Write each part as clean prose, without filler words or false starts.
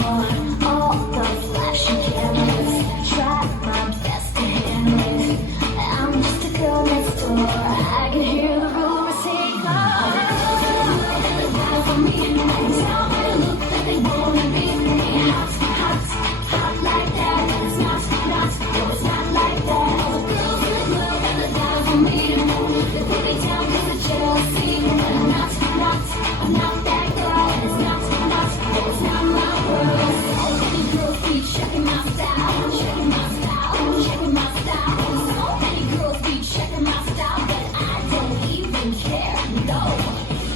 ignore all the flashing cameras. Try my best to handle it. I'm just a girl next door. I can hear the rumors saying, oh, they're down for me. And tell me to look that they wanna be hot, hot, hot like that. It's not, no, it's not like that. All the girls in the club and they're down for me. They put me down 'cause of jealousy. And I'm not that girl. And it's not, no, it's not my world. So many girls be checking my style, checking my style, checking my style. So many girls be checking my style, but I don't even care, no.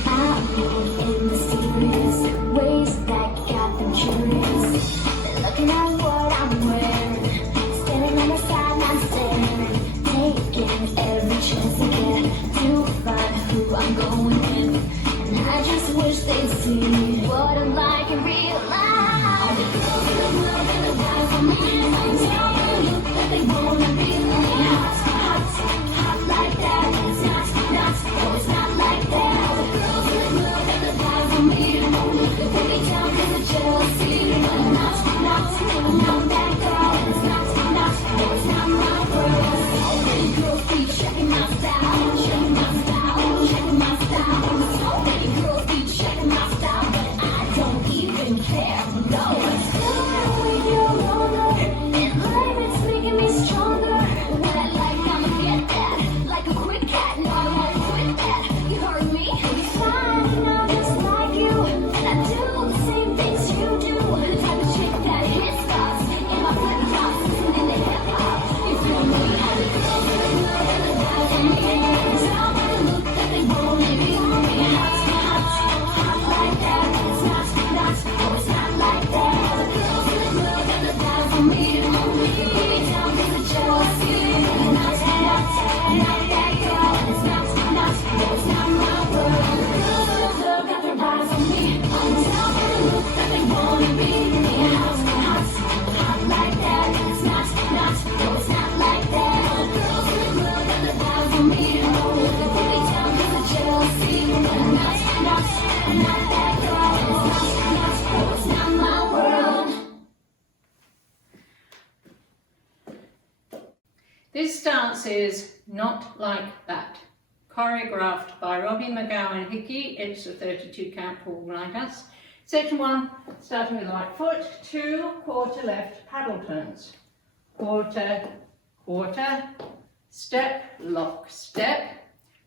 I move in mysterious ways that got them curious. They're looking at what I'm wearing, standing on the sideline staring, taking every chance they get to find who I'm going with. And I just wish they'd see what I'm like in real life. All the girls in the club and they're down for me. I tell them look that they wanna be hot, hot, hot like that. It's not, no, it's not like that. All the girls in the club and they're down for me. They put me down 'cause of jealousy. But I'm not that girl. And it's not, no, it's not my world. So many girls be checking my style, checking my style, checking my style. So many girls be checking my style, but I don't even care, no. When you're older, and life is making me stronger. What I like, I'ma get that. Like a quick cat, no, I won't quit that. You heard me? You're fine, I'm just like you. And I do the same things you do. The type of chick that hits stars in my flip-flops, listening to hip-hop. You feel me? And the girls in the club and the guys in the end. Tell me to look that they wanna be hot, hot, hot like that. It's not, no, it's not like that. All the girls in the club and the guys for me. They put me down 'cause of jealousy. I'm not that girl. And it's not, no, it's not my world. The girls in the club got their eyes on me. Tell me to look that they wanna be hot, hot, hot like that. It's not, no, it's not like that. All the girls in the club got their eyes on me. They put me down 'cause of jealousy. But I'm not that girl. And it's not, no, it's not my world. This dance is Not Like That, choreographed by Robbie McGowan Hickey. It's a 32 count all nighters. Section 1, starting with right foot, 2 quarter left paddle turns. Quarter, quarter, step, lock, step,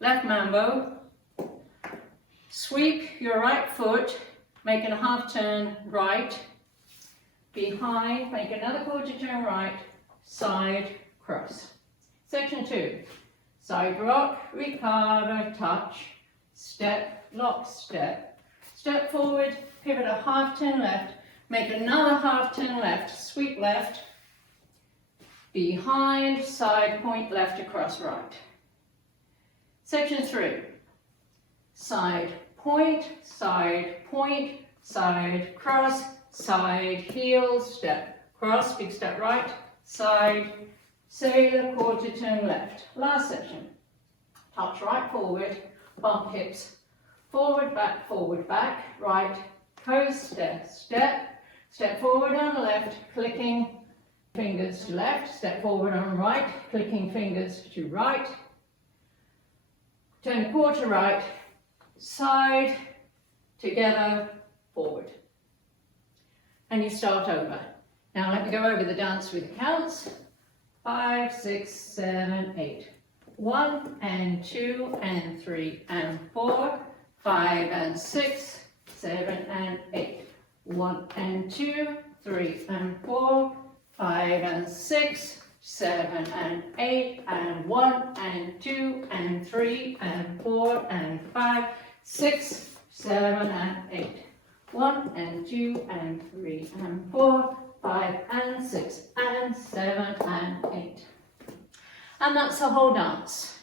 left mambo. Sweep your right foot, making a half turn right, behind, make another quarter turn right, side, cross. Section 2, side rock, recover, touch, step, lock, step, step forward, pivot a half turn left, make another half turn left, sweep left, behind, side, point left, across right. Section 3, side, point, side, cross, side, heel, step, cross, big step right, side, sailor, quarter turn left. Last section, touch right forward, bump hips, forward, back, right, coast, step, step forward on the left, clicking fingers to left, step forward on right, clicking fingers to right, turn quarter right, side, together, forward. And you start over. Now let me go over the dance with the counts. 5, 6, 7, 8. 1 and 2 and 3 and 4, 5 and 6, 7 and 8. 1 and 2, 3 and 4, 5 and 6, 7 and 8, and 1 and 2 and 3 and 4 and 5, 6, 7 and 8. 1 and 2 and 3 and 4, 5 and 6 and 7 and 8. And that's the whole dance.